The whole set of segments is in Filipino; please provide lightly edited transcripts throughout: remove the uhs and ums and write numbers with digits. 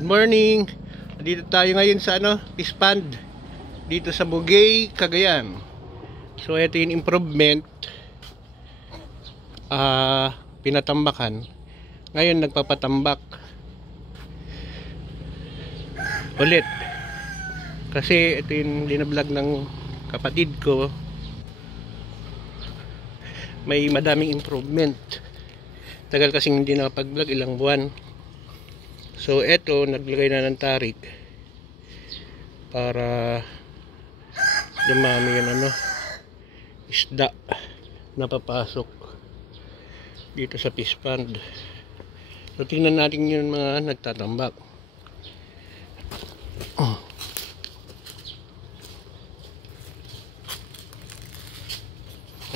Good morning. Dito tayo ngayon sa fish pond dito sa Bugay, Cagayan. So ito yung improvement. Pinatambakan. Ngayon nagpapatambak ulit. Kasi ito yung dinablog ng kapatid ko. May madaming improvement. Tagal kasing hindi nakapag-vlog, ilang buwan. So eto, naglagay na ng tarik para dumami yung isda na papasok dito sa fish pond. So tingnan natin yung mga nagtatambak.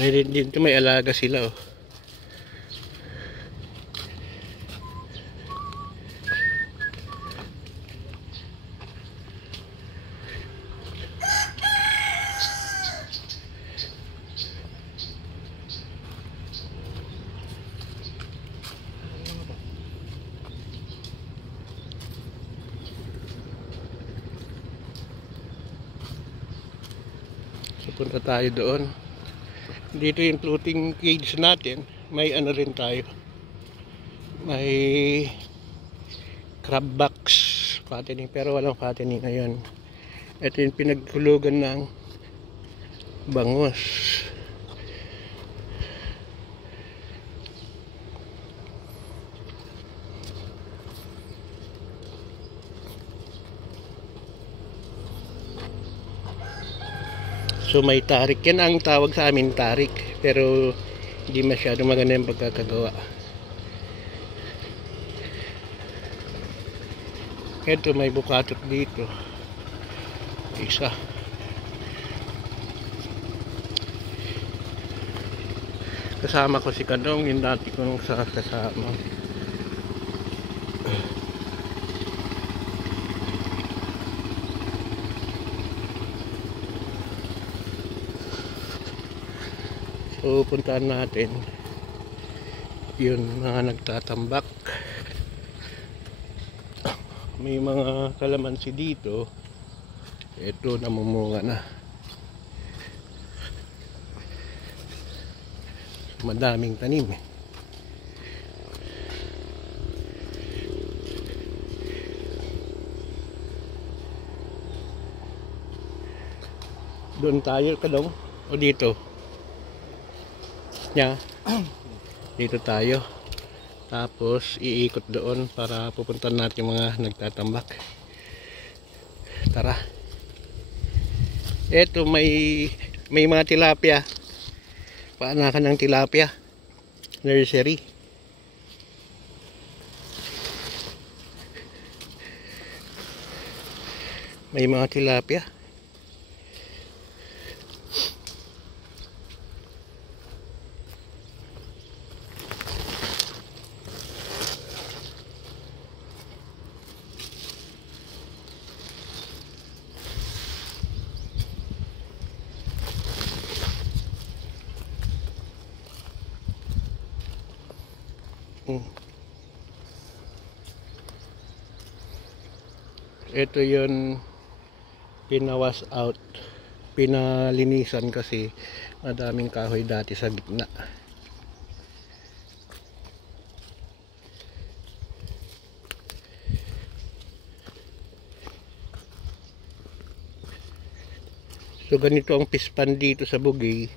Ay, dito may alaga sila oh. So punta tayo doon. Dito yung floating cage natin. May rin tayo. May crab box fattening, pero walang fattening ngayon. Ito yung pinagkulugan ng bangus. So may tarik, yan ang tawag sa amin, tarik, pero hindi masyado maganda yung pagkakagawa. Ito may bukatot dito, isa. Kasama ko si Kadong, yung dati kong kasama. So puntahan natin yun, mga nagtatambak. May mga kalamansi dito. Ito namumunga na. Madaming tanim. Doon tayo, Kadong, o dito? Yeah. Dito tayo. Tapos iikot doon para pupuntahan natin yung mga nagtatambak. Tara. Ito may mga tilapia. Paanakan ng tilapia. Nursery. May mga tilapia. Ito yun, pinawas out, pinalinisan kasi madaming kahoy dati sa gitna. So ganito ang fish pond dito sa Bugay.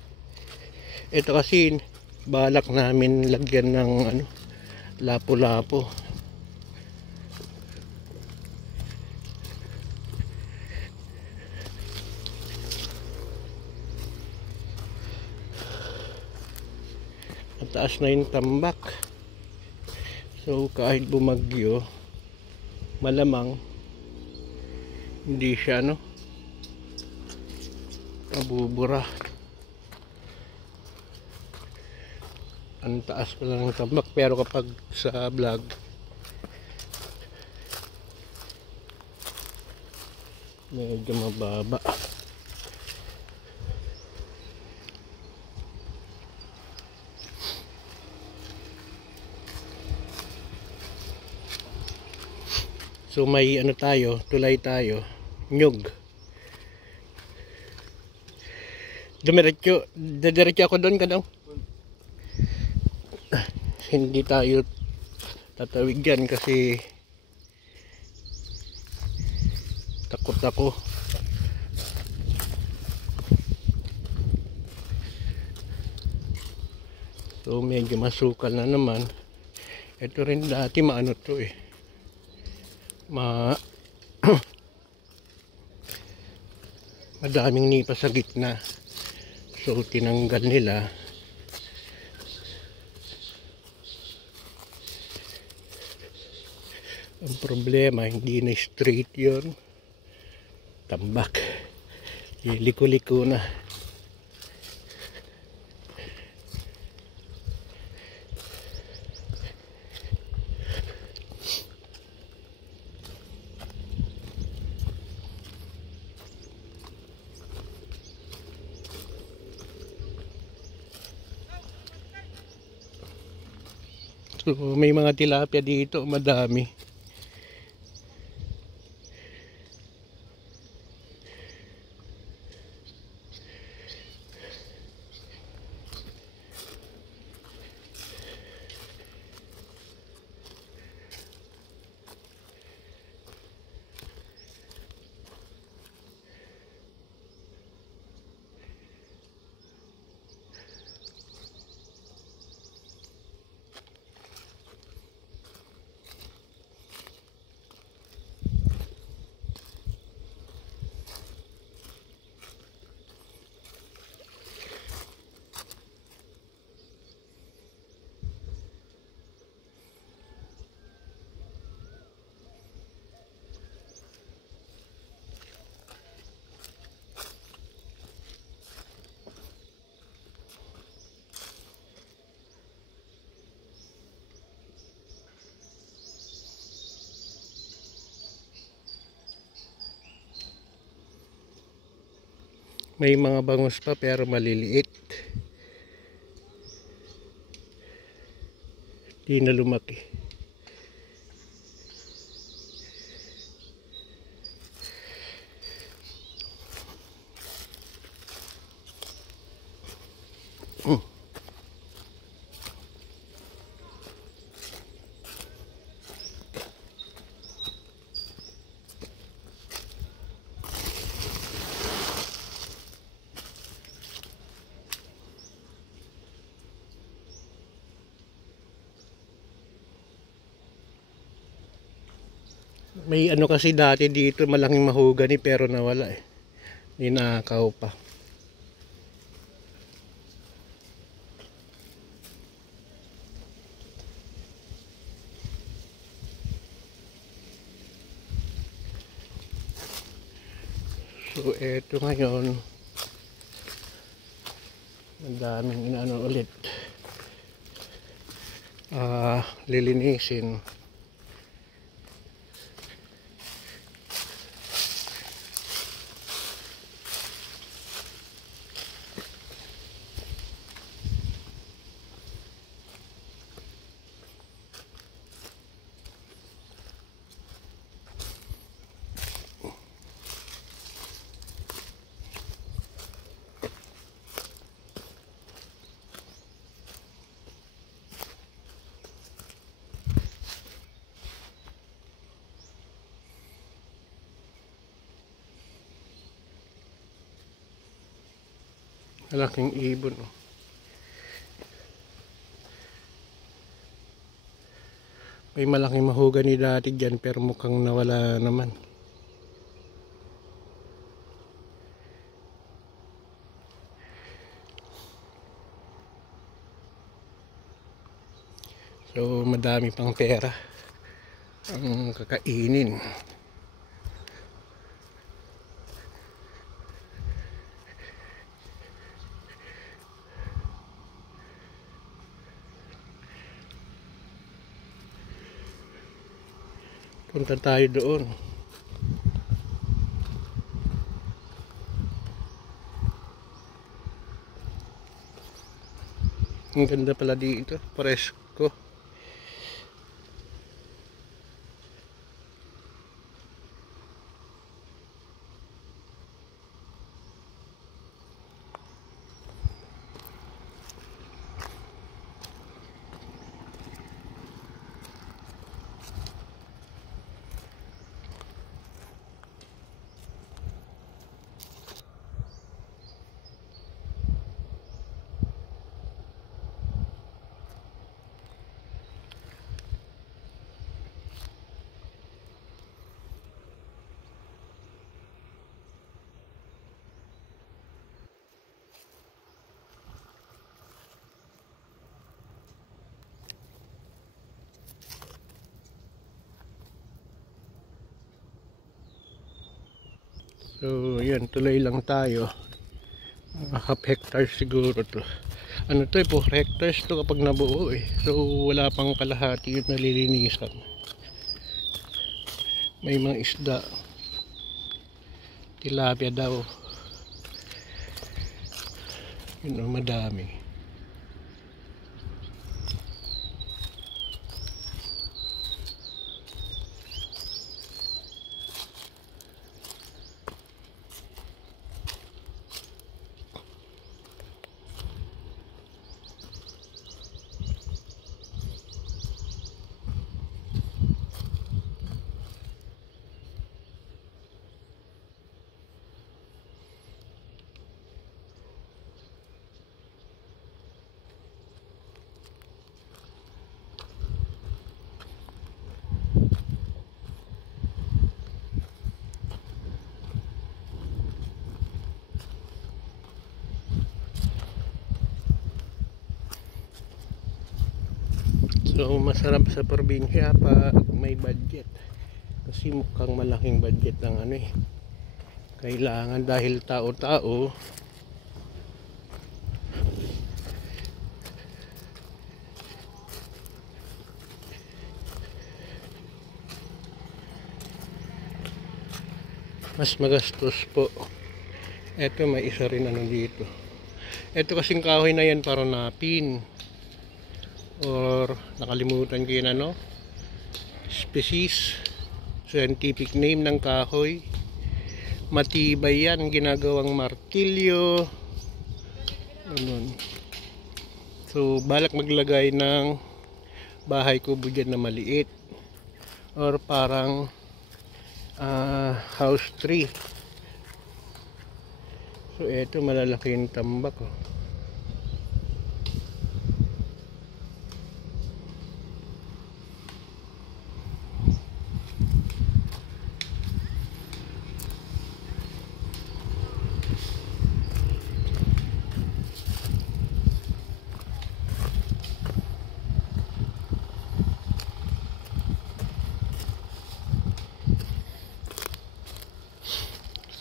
Ito kasi balak namin lagyan ng lapu-lapu. Mataas na yung tambak. So kahit bumagyo, malamang hindi siya mabubura. Ang taas pala ng tambak, pero kapag sa vlog medyo mababa. So may ano tayo, tulay tayo, nyug. Diretso ako doon ka daw. Hindi tayo tatawid dyan kasi takot ako. So medyo masukal na naman. Ito rin dati maano to eh. Madaming nipa sa gitna. So tinanggal nila. Ang problema, hindi na straight yon, tambak, liko-liko na. So may mga tilapia dito, madami. May mga bangus pa pero maliliit. Di na lumaki. May ano kasi dati dito, malaking mahogany pero nawala eh. Ninakaw pa. So eto ngayon, ang daming inaano ulit. Lilinisin. Malaking ibon. May malaking mahogany dati dyan pero mukhang nawala naman. So madami pang pera ang kakainin. Punta tayo doon. Ang ganda pala dito, presko. So yan, tuloy lang tayo. Mga half hectare siguro to. Ano to, 4 hectares to kapag nabuo eh. So wala pang kalahati yung nalilinisan. May mga isda, tilapia daw. Yun ang madami. So masarap sa probinsya pag may budget, kasi mukhang malaking budget ang ano eh, kailangan dahil tao-tao. Mas magastos po. Eto may isa rin ano dito. Eto kasing kahoy na yan para napin, or nakalimutan ko yun ano, species, scientific name ng kahoy. Matibay yan, ginagawang martilyo. Ganun. So balak maglagay ng bahay kubo dyan na maliit, or parang house tree. So eto malalaki yung tambak oh.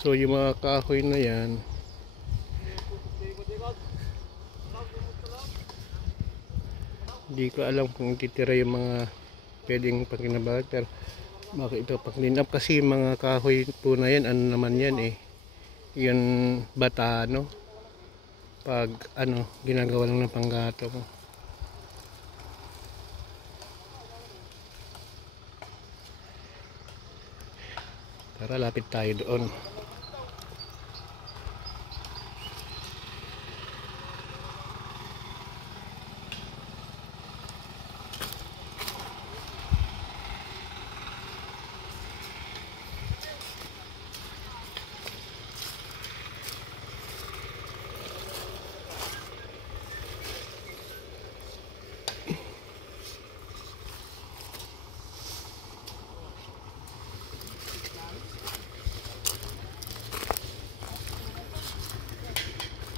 So yung mga kahoy na yan, hindi ko alam kung titira yung mga pwedeng pagkinabahan, pero baka ito pag clean up, kasi mga kahoy po na yan, ano naman yan eh, yun bata no, pag ano ginagawa lang ng panggatong. Tara, lapit tayo doon.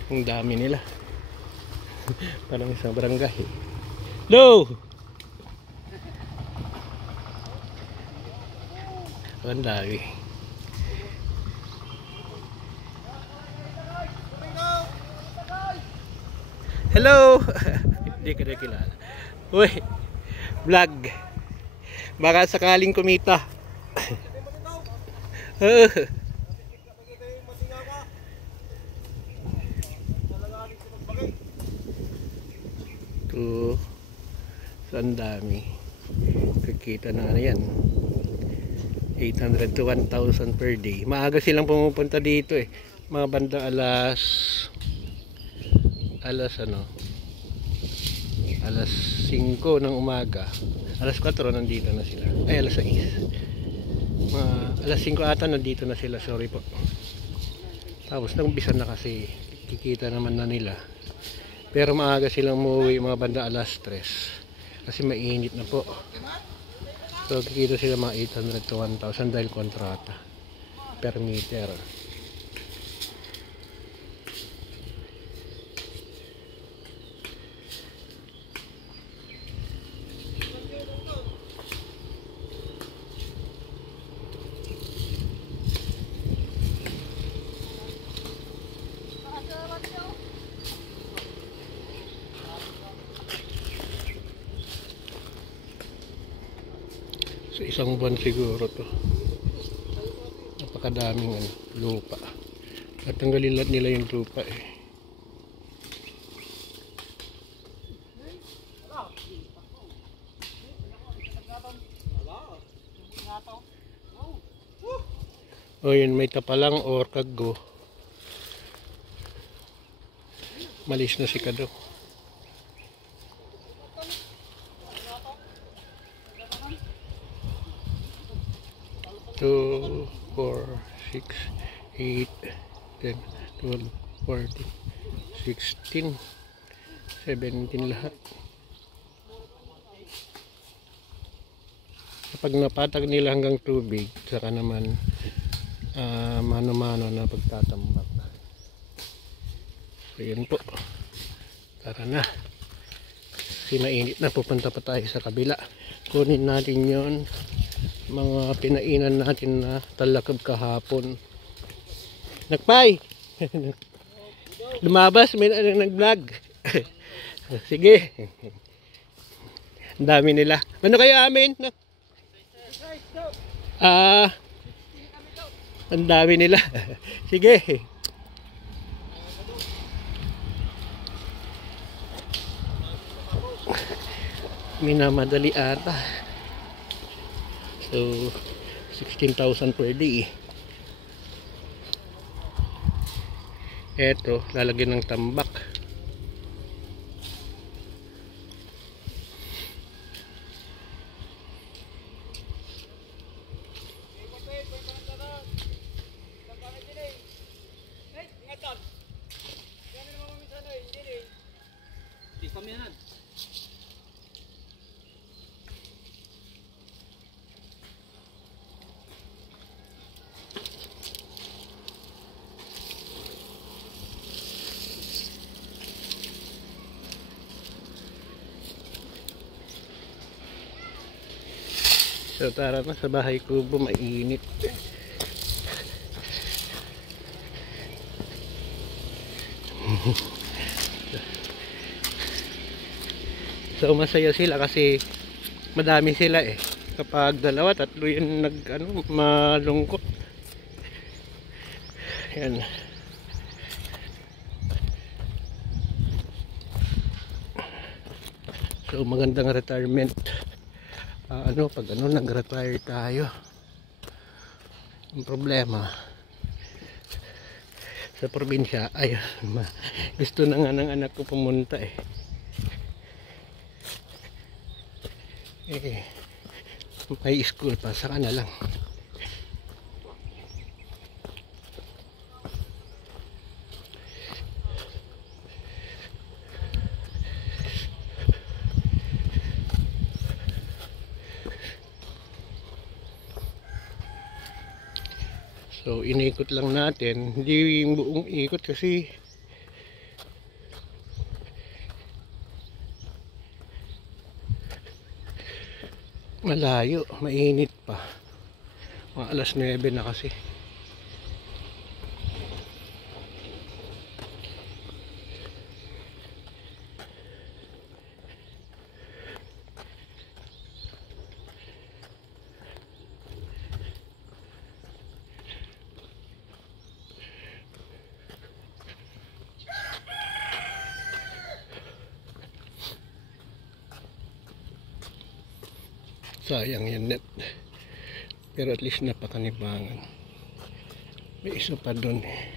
Ang dami nila. Parang isang barangay. Hello! Ang dami. Hello! Hindi ka na kilala. Uy! Vlog. Baka sakaling kumita. Ito, ang dami. Kikita na ano yan, 800 to 1,000 per day. Maaga silang pumupunta dito eh, mga bandang alas alas 5 ng umaga, alas 4 nandito na sila, ay alas 6, alas 5 ata nandito na sila, sorry po. Tapos nag-umpisa na kasi kikita naman na nila. Pero maaga silang umuwi, mga banda alas 3 kasi mainit na po. So kikita sila mga 800 to 1,000 dahil kontrata per meter. isang buwan siguro to. Napakadaming lupa. At tanggalin nila yung lupa eh. O yun, may tapalang or kago. Malis na si Kado. 2, 4, 6, 8, 10, 12, 14, 16, 17 lahat. Kapag napatag nila hanggang tubig, saka naman mano-mano na pagtatambak. So yun po. Tara na. Kasi mainit na, pupunta pa tayo sa kabila. Kunin natin yon mga pinainan natin na talakab kahapon. Nagpay! Lumabas, may nag-vlog. Sige. Ang dami nila. Ano kaya amin? Ang dami nila. Sige. Minamadali ata. So 16,000 per day. Eto, lalagyan ng tambak. So tara na sa bahay kubo, mainit. So masaya sila kasi madami sila eh. Kapag dalawa, tatlo yun malungkot. Yan. So magandang retirement. Pag nag-retire tayo, ang problema sa probinsya ay gusto na nga ng anak ko pumunta eh may school pa, saka na lang. So inikot lang natin, hindi yung buong ikot kasi malayo, mainit pa. Mga alas 9 na kasi. Sayang yan net. Pero at least napakanibangan. May isa pa doon eh.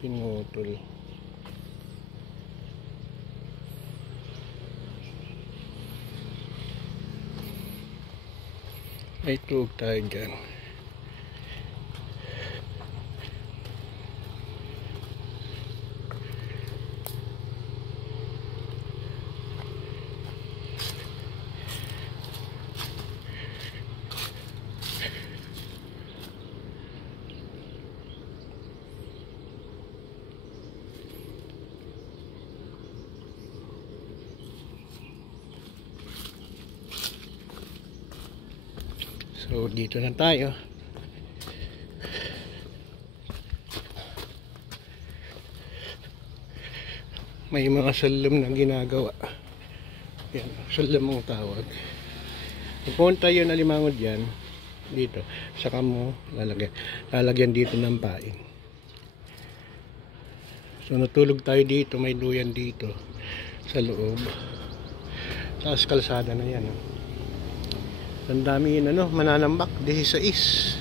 Pinutol. May tuog tayo dyan. So dito na tayo. May mga salam na ginagawa. Yan, salam ang tawag. Pag pumunta yung alimango dyan, dito, saka mo lalagyan dito ng pain. So natulog tayo dito, may duyan dito sa loob. Tapos kalsada na yan. Ang dami yun, mananambak, 16.